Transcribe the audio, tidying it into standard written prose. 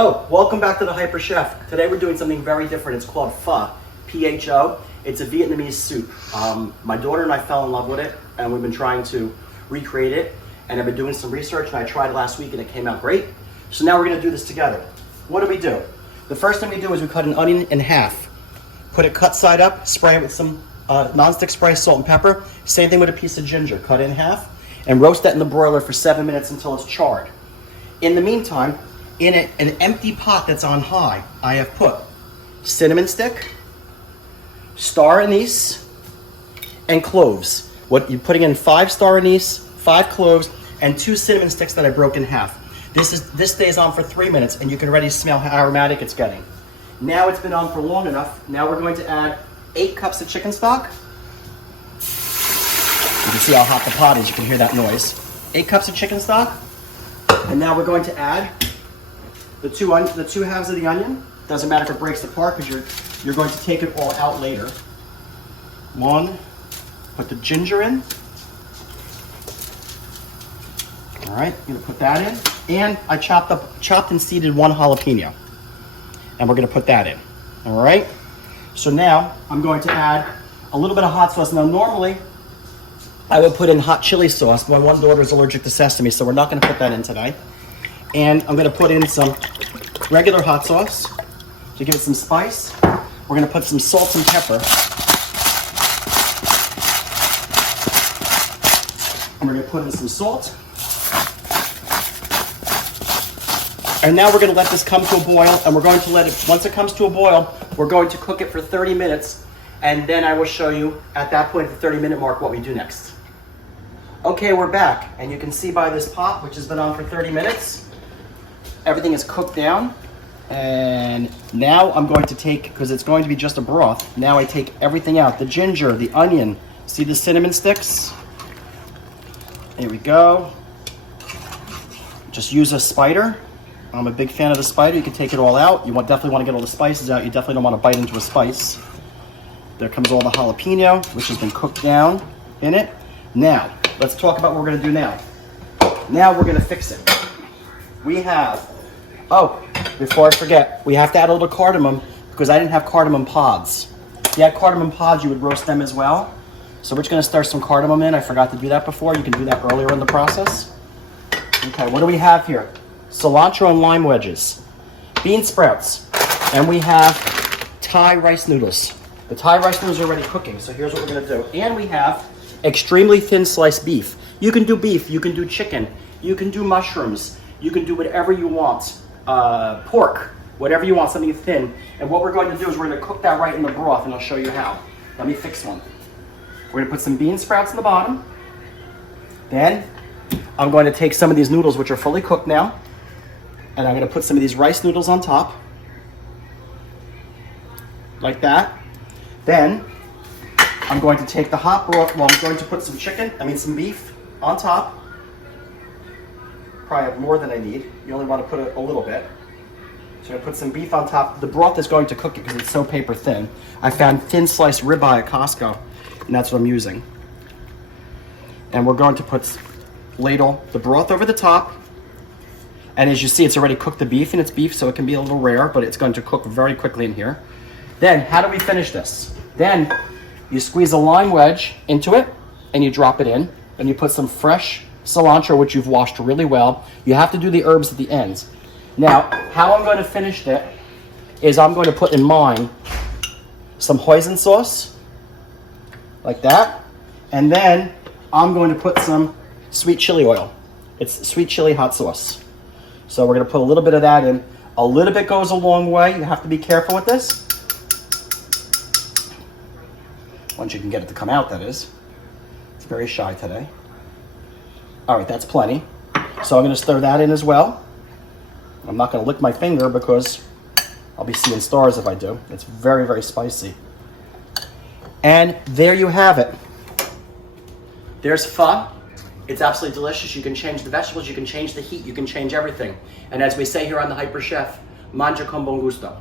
Hello, welcome back to the Hyper Chef. Today we're doing something very different. It's called pho, P-H-O. It's a Vietnamese soup. My daughter and I fell in love with it, and we've been trying to recreate it. And I've been doing some research, and I tried it last week, and it came out great. So now we're gonna do this together. What do? The first thing we do is we cut an onion in half. Put it cut side up, spray it with some nonstick spray, salt and pepper. Same thing with a piece of ginger, cut it in half, and roast that in the broiler for 7 minutes until it's charred. In the meantime, in an empty pot that's on high, I have put cinnamon stick, star anise, and cloves. What you're putting in 5 star anise, 5 cloves, and 2 cinnamon sticks that I broke in half. This stays on for 3 minutes, and you can already smell how aromatic it's getting. Now it's been on for long enough. Now we're going to add 8 cups of chicken stock. You can see how hot the pot is. You can hear that noise. 8 cups of chicken stock, and now we're going to add the two halves of the onion. Doesn't matter if it breaks apart because you're going to take it all out later. Put the ginger in. All right, I'm gonna put that in. And I chopped and seeded 1 jalapeno. And we're gonna put that in. All right? So now I'm going to add a little bit of hot sauce. Now normally I would put in hot chili sauce, but my one daughter is allergic to sesame, so we're not gonna put that in today. And I'm gonna put in some regular hot sauce to give it some spice. We're gonna put some salt and pepper. And we're gonna put in some salt. And now we're gonna let this come to a boil, and we're going to let it, once it comes to a boil, we're going to cook it for 30 minutes, and then I will show you at that point, at the 30-minute mark, what we do next. Okay, we're back, and you can see by this pot, which has been on for 30 minutes, everything is cooked down. And now I'm going to take, because it's going to be just a broth, now I take everything out. The ginger, the onion, see the cinnamon sticks? There we go. Just use a spider. I'm a big fan of the spider. You can take it all out. You definitely want to get all the spices out. You definitely don't want to bite into a spice. There comes all the jalapeno, which has been cooked down in it. Now, let's talk about what we're going to do now. Now we're going to fix it. We have, before I forget, we have to add a little cardamom because I didn't have cardamom pods. If you had cardamom pods, you would roast them as well. So we're just going to stir some cardamom in. I forgot to do that before. You can do that earlier in the process. Okay, what do we have here? Cilantro and lime wedges, bean sprouts, and we have Thai rice noodles. The Thai rice noodles are already cooking, so here's what we're going to do. And we have extremely thin sliced beef. You can do beef, you can do chicken, you can do mushrooms, you can do whatever you want. Pork, whatever you want, something thin. And what we're going to do is we're going to cook that right in the broth, and I'll show you how. Let me fix one. We're going to put some bean sprouts in the bottom. Then I'm going to take some of these noodles, which are fully cooked now, and I'm going to put some of these rice noodles on top, like that. Then I'm going to take the hot broth, I'm going to put some beef on top. Probably have more than I need. You only want to put a little bit. So I'm going to put some beef on top. The broth is going to cook it because it's so paper thin. I found thin sliced ribeye at Costco, and that's what I'm using. And we're going to ladle the broth over the top. And as you see, it's already cooked the beef, and it's beef, so it can be a little rare, but it's going to cook very quickly in here. Then, how do we finish this? Then, you squeeze a lime wedge into it, and you drop it in, and you put some fresh cilantro, which you've washed really well. You have to do the herbs at the ends. Now, how I'm going to finish it is I'm going to put in mine some Hoisin sauce, like that, and then I'm going to put some sweet chili oil. It's sweet chili hot sauce. So we're going to put a little bit of that in. A little bit goes a long way. You have to be careful with this. Once you can get it to come out, that is. It's very shy today. All right, that's plenty. So I'm going to stir that in as well. I'm not going to lick my finger because I'll be seeing stars if I do. It's very, very spicy. And there you have it. There's pho. It's absolutely delicious. You can change the vegetables, you can change the heat, you can change everything. And as we say here on the Hyper Chef, mangia con buon gusto.